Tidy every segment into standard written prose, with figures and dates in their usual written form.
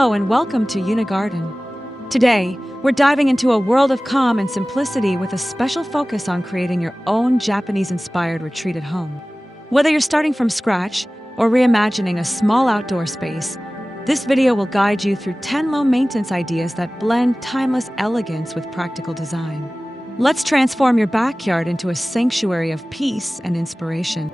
Hello and welcome to Yuna Garden. Today, we're diving into a world of calm and simplicity with a special focus on creating your own Japanese-inspired retreat at home. Whether you're starting from scratch or reimagining a small outdoor space, this video will guide you through 10 low-maintenance ideas that blend timeless elegance with practical design. Let's transform your backyard into a sanctuary of peace and inspiration.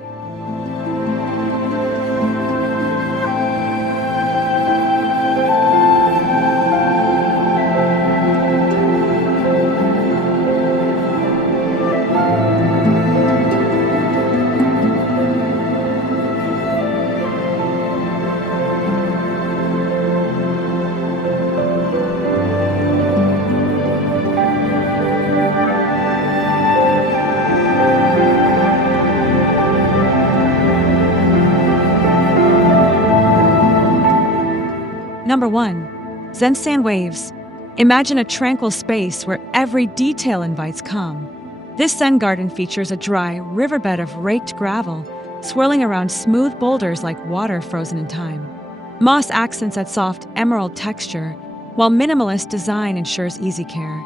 Number 1. Zen Sand Waves. Imagine a tranquil space where every detail invites calm. This Zen garden features a dry riverbed of raked gravel, swirling around smooth boulders like water frozen in time. Moss accents that soft emerald texture, while minimalist design ensures easy care.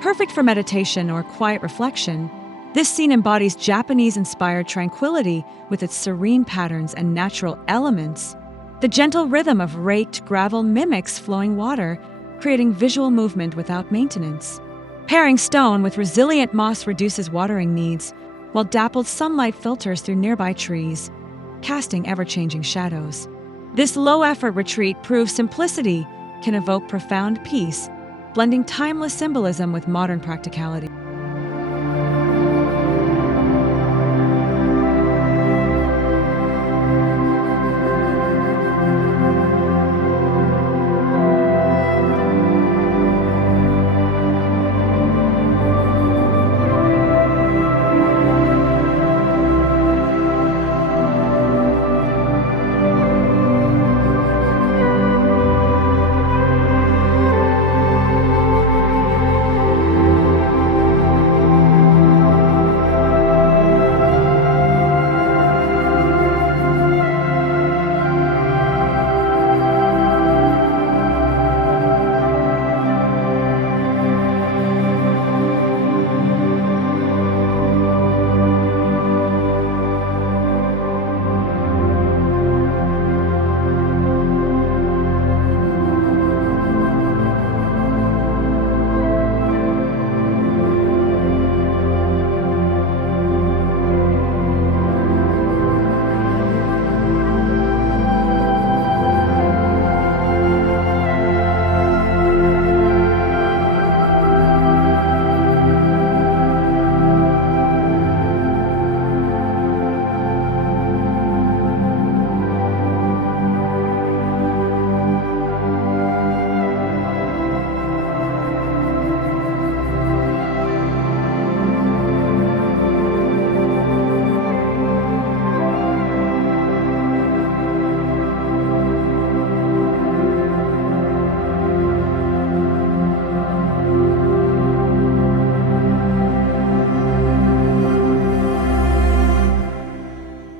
Perfect for meditation or quiet reflection, this scene embodies Japanese-inspired tranquility with its serene patterns and natural elements. The gentle rhythm of raked gravel mimics flowing water, creating visual movement without maintenance. Pairing stone with resilient moss reduces watering needs, while dappled sunlight filters through nearby trees, casting ever-changing shadows. This low-effort retreat proves simplicity can evoke profound peace, blending timeless symbolism with modern practicality.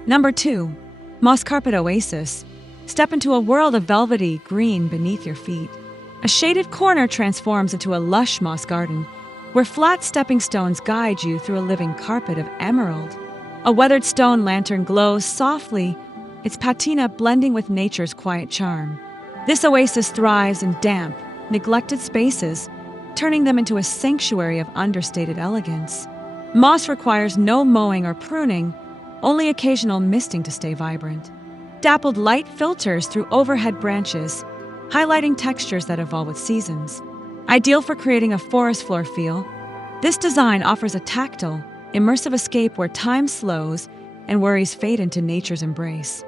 Number 2. Moss Carpet Oasis. Step into a world of velvety green beneath your feet. A shaded corner transforms into a lush moss garden, where flat stepping stones guide you through a living carpet of emerald. A weathered stone lantern glows softly, its patina blending with nature's quiet charm. This oasis thrives in damp, neglected spaces, turning them into a sanctuary of understated elegance. Moss requires no mowing or pruning, only occasional misting to stay vibrant. Dappled light filters through overhead branches, highlighting textures that evolve with seasons. Ideal for creating a forest floor feel, this design offers a tactile, immersive escape where time slows and worries fade into nature's embrace.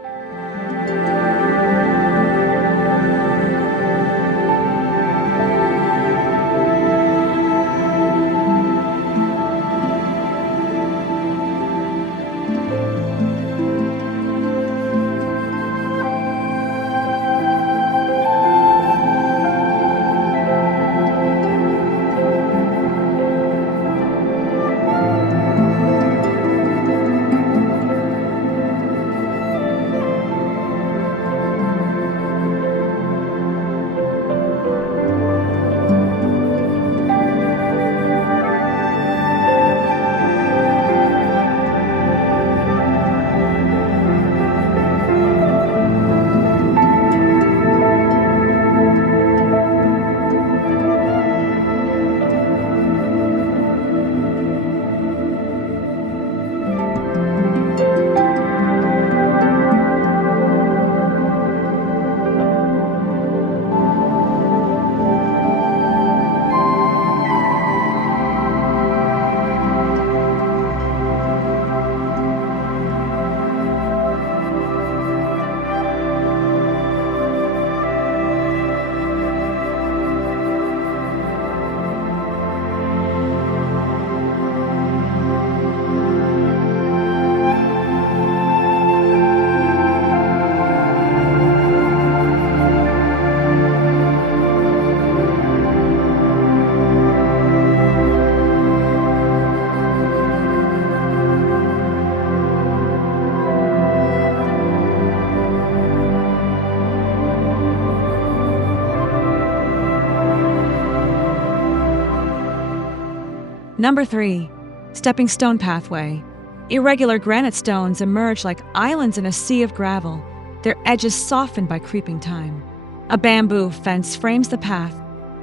Number 3. Stepping stone pathway. Irregular granite stones emerge like islands in a sea of gravel, their edges softened by creeping time. A bamboo fence frames the path,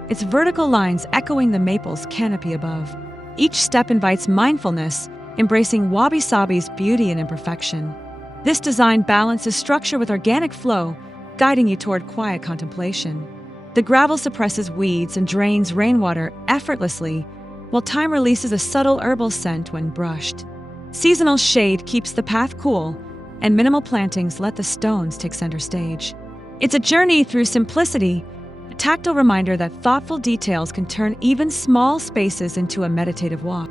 its vertical lines echoing the maple's canopy above. Each step invites mindfulness, embracing wabi-sabi's beauty and imperfection. This design balances structure with organic flow, guiding you toward quiet contemplation. The gravel suppresses weeds and drains rainwater effortlessly, while time releases a subtle herbal scent when brushed. Seasonal shade keeps the path cool, and minimal plantings let the stones take center stage. It's a journey through simplicity, a tactile reminder that thoughtful details can turn even small spaces into a meditative walk.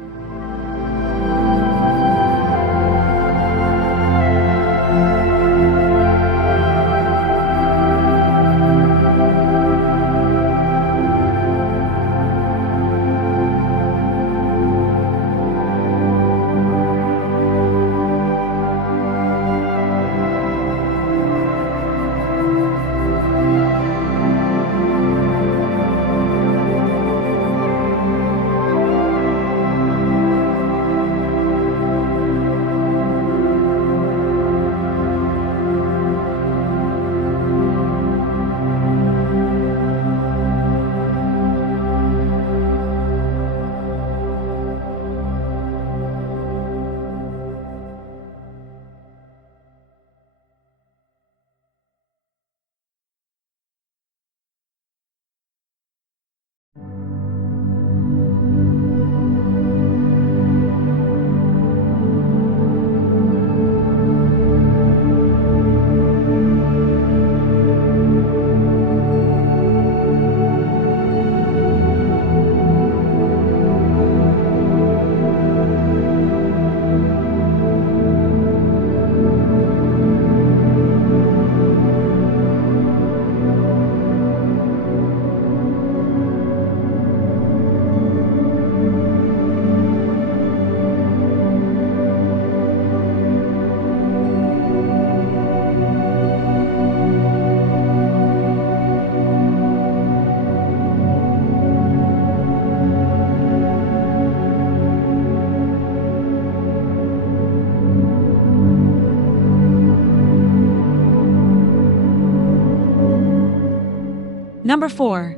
Number 4.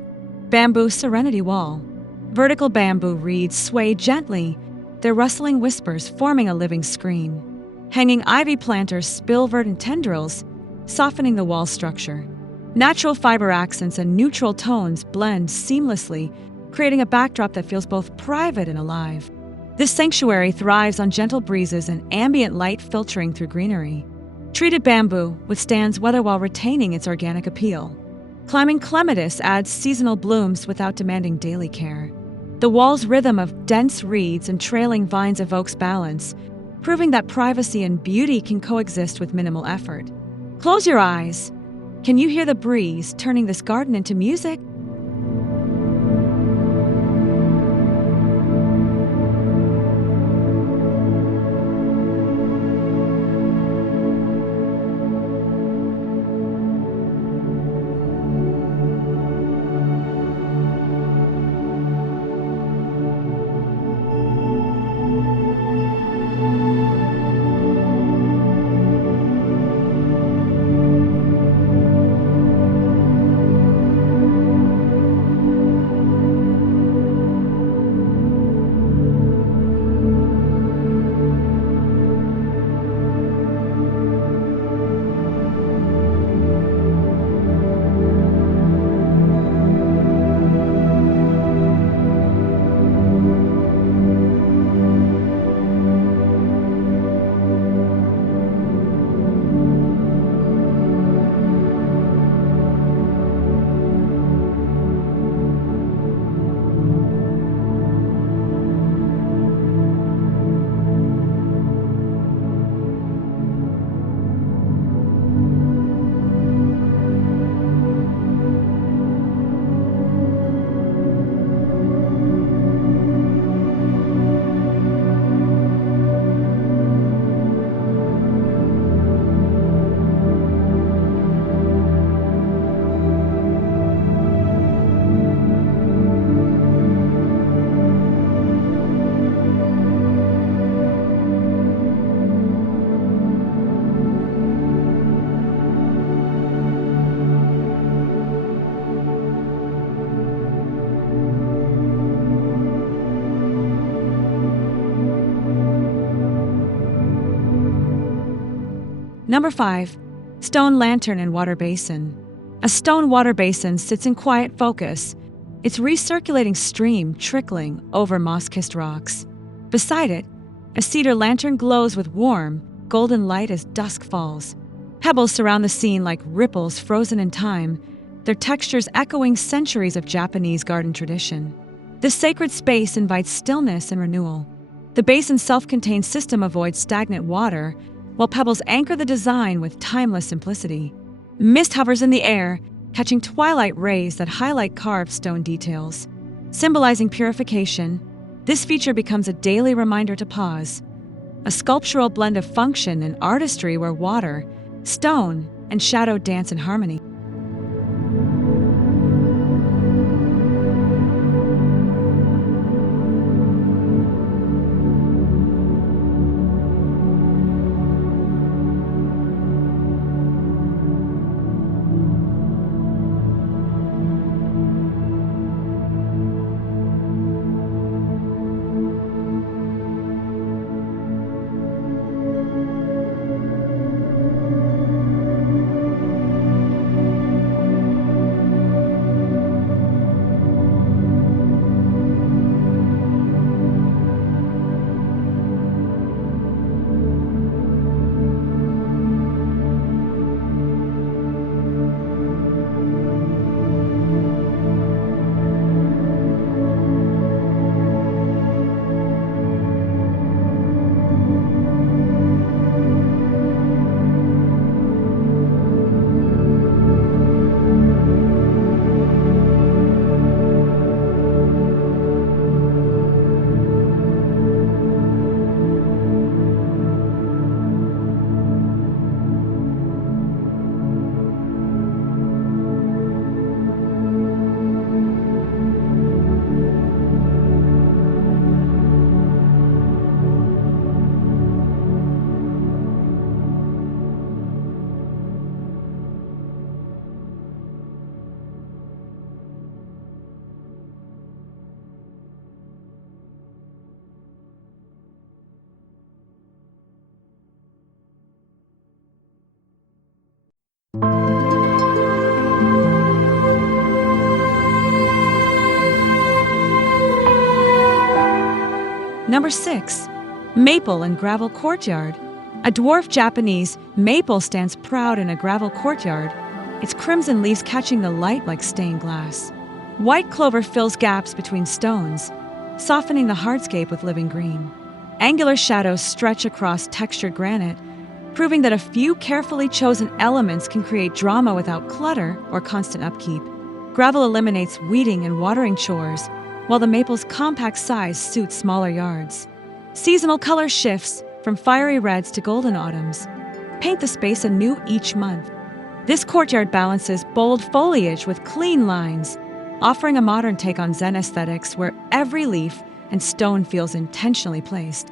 Bamboo Serenity Wall. Vertical bamboo reeds sway gently, their rustling whispers forming a living screen. Hanging ivy planters spill verdant tendrils, softening the wall structure. Natural fiber accents and neutral tones blend seamlessly, creating a backdrop that feels both private and alive. This sanctuary thrives on gentle breezes and ambient light filtering through greenery. Treated bamboo withstands weather while retaining its organic appeal. Climbing clematis adds seasonal blooms without demanding daily care. The wall's rhythm of dense reeds and trailing vines evokes balance, proving that privacy and beauty can coexist with minimal effort. Close your eyes. Can you hear the breeze turning this garden into music? Number 5. Stone lantern and water basin. A stone water basin sits in quiet focus, its recirculating stream trickling over moss-kissed rocks. Beside it, a cedar lantern glows with warm, golden light as dusk falls. Pebbles surround the scene like ripples frozen in time, their textures echoing centuries of Japanese garden tradition. This sacred space invites stillness and renewal. The basin's self-contained system avoids stagnant water, while pebbles anchor the design with timeless simplicity. Mist hovers in the air, catching twilight rays that highlight carved stone details. Symbolizing purification, this feature becomes a daily reminder to pause, a sculptural blend of function and artistry where water, stone, and shadow dance in harmony. Number 6. Maple and gravel courtyard. A dwarf Japanese maple stands proud in a gravel courtyard, its crimson leaves catching the light like stained glass. White clover fills gaps between stones, softening the hardscape with living green. Angular shadows stretch across textured granite, proving that a few carefully chosen elements can create drama without clutter or constant upkeep. Gravel eliminates weeding and watering chores, while the maple's compact size suits smaller yards. Seasonal color shifts from fiery reds to golden autumns paint the space anew each month. This courtyard balances bold foliage with clean lines, offering a modern take on Zen aesthetics where every leaf and stone feels intentionally placed.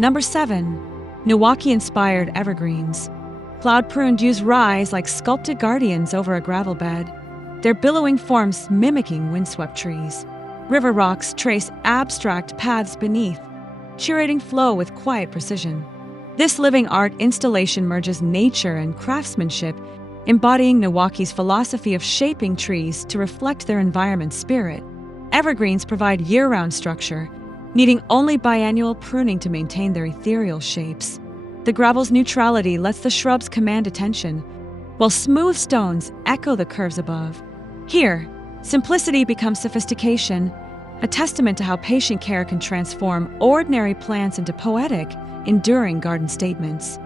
Number 7. Niwaki-Inspired Evergreens. Cloud-pruned yews rise like sculpted guardians over a gravel bed, their billowing forms mimicking windswept trees. River rocks trace abstract paths beneath, curating flow with quiet precision. This living art installation merges nature and craftsmanship, embodying Niwaki's philosophy of shaping trees to reflect their environment's spirit. Evergreens provide year-round structure, needing only biannual pruning to maintain their ethereal shapes. The gravel's neutrality lets the shrubs command attention, while smooth stones echo the curves above. Here, simplicity becomes sophistication, a testament to how patient care can transform ordinary plants into poetic, enduring garden statements.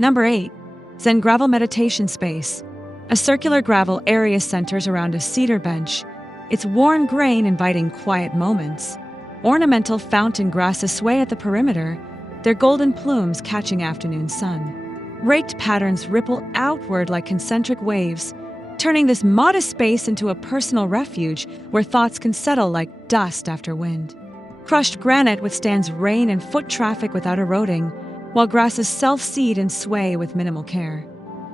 Number 8. Zen Gravel Meditation Space. A circular gravel area centers around a cedar bench, its worn grain inviting quiet moments. Ornamental fountain grasses sway at the perimeter, their golden plumes catching afternoon sun. Raked patterns ripple outward like concentric waves, turning this modest space into a personal refuge where thoughts can settle like dust after wind. Crushed granite withstands rain and foot traffic without eroding, while grasses self-seed and sway with minimal care.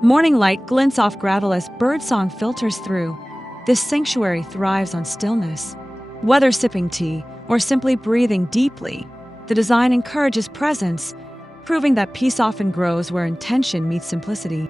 Morning light glints off gravel as birdsong filters through. This sanctuary thrives on stillness. Whether sipping tea or simply breathing deeply, the design encourages presence, proving that peace often grows where intention meets simplicity.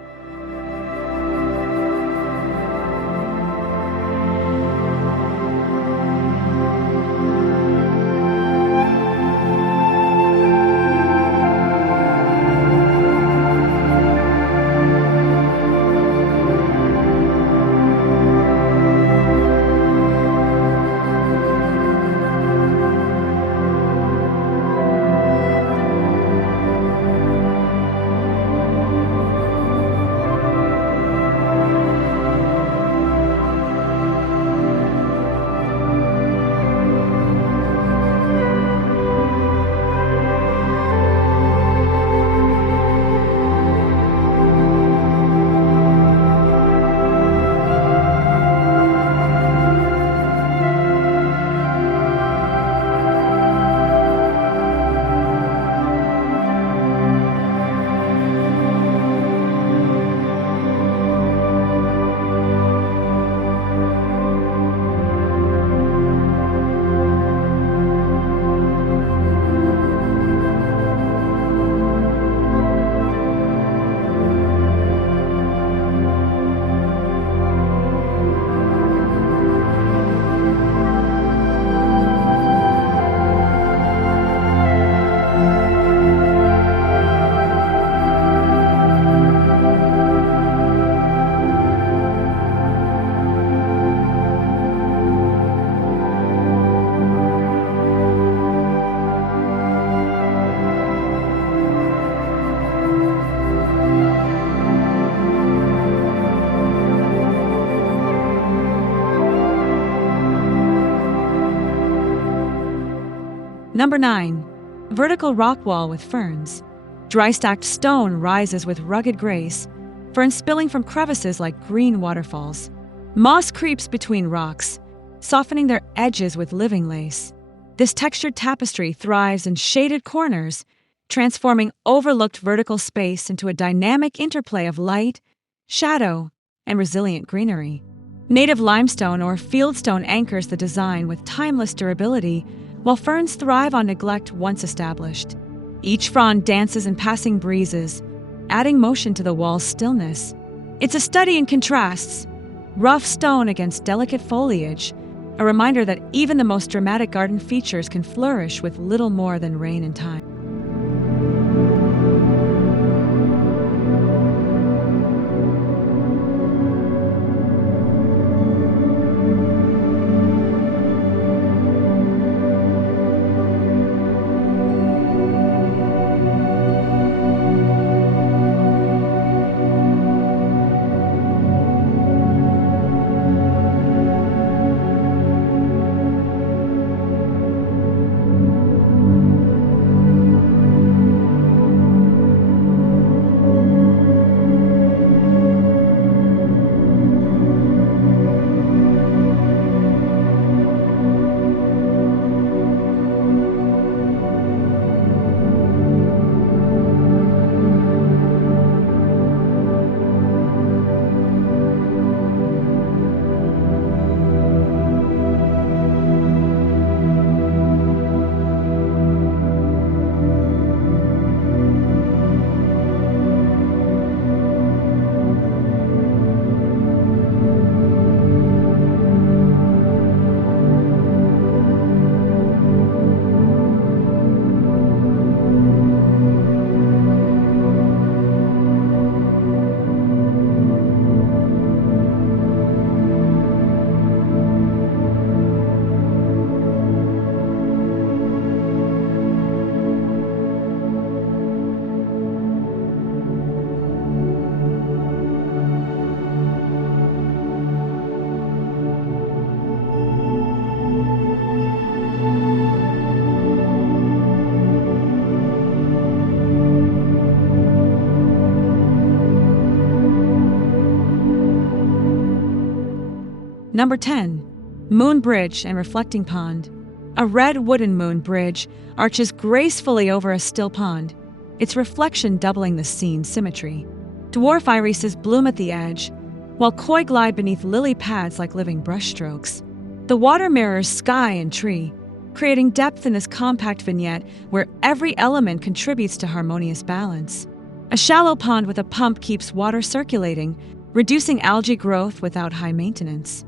Number 9. Vertical rock wall with ferns. Dry stacked stone rises with rugged grace, ferns spilling from crevices like green waterfalls. Moss creeps between rocks, softening their edges with living lace. This textured tapestry thrives in shaded corners, transforming overlooked vertical space into a dynamic interplay of light, shadow, and resilient greenery. Native limestone or fieldstone anchors the design with timeless durability, while ferns thrive on neglect once established. Each frond dances in passing breezes, adding motion to the wall's stillness. It's a study in contrasts, rough stone against delicate foliage, a reminder that even the most dramatic garden features can flourish with little more than rain and time. Number 10. Moon Bridge and Reflecting Pond. A red wooden moon bridge arches gracefully over a still pond, its reflection doubling the scene's symmetry. Dwarf irises bloom at the edge, while koi glide beneath lily pads like living brushstrokes. The water mirrors sky and tree, creating depth in this compact vignette where every element contributes to harmonious balance. A shallow pond with a pump keeps water circulating, reducing algae growth without high maintenance.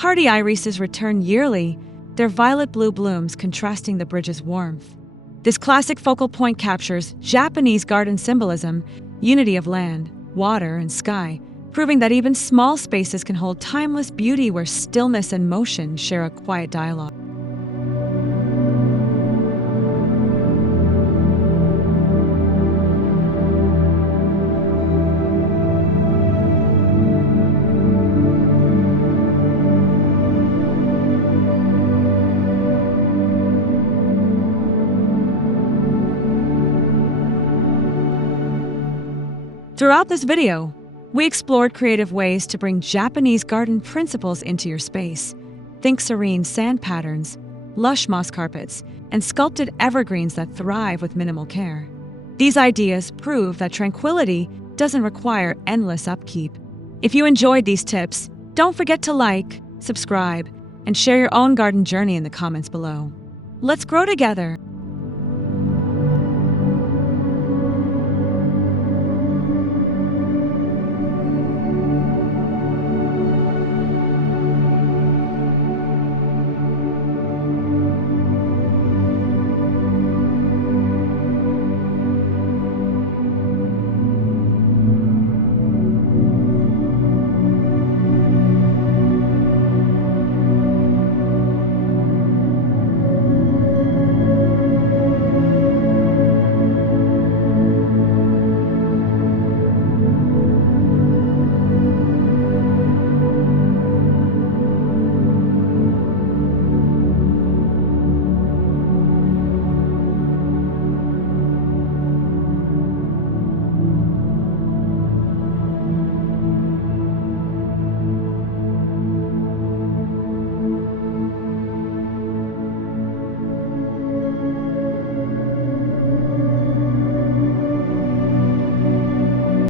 Hardy irises return yearly, their violet-blue blooms contrasting the bridge's warmth. This classic focal point captures Japanese garden symbolism, unity of land, water, and sky, proving that even small spaces can hold timeless beauty where stillness and motion share a quiet dialogue. Throughout this video, we explored creative ways to bring Japanese garden principles into your space. Think serene sand patterns, lush moss carpets, and sculpted evergreens that thrive with minimal care. These ideas prove that tranquility doesn't require endless upkeep. If you enjoyed these tips, don't forget to like, subscribe, and share your own garden journey in the comments below. Let's grow together!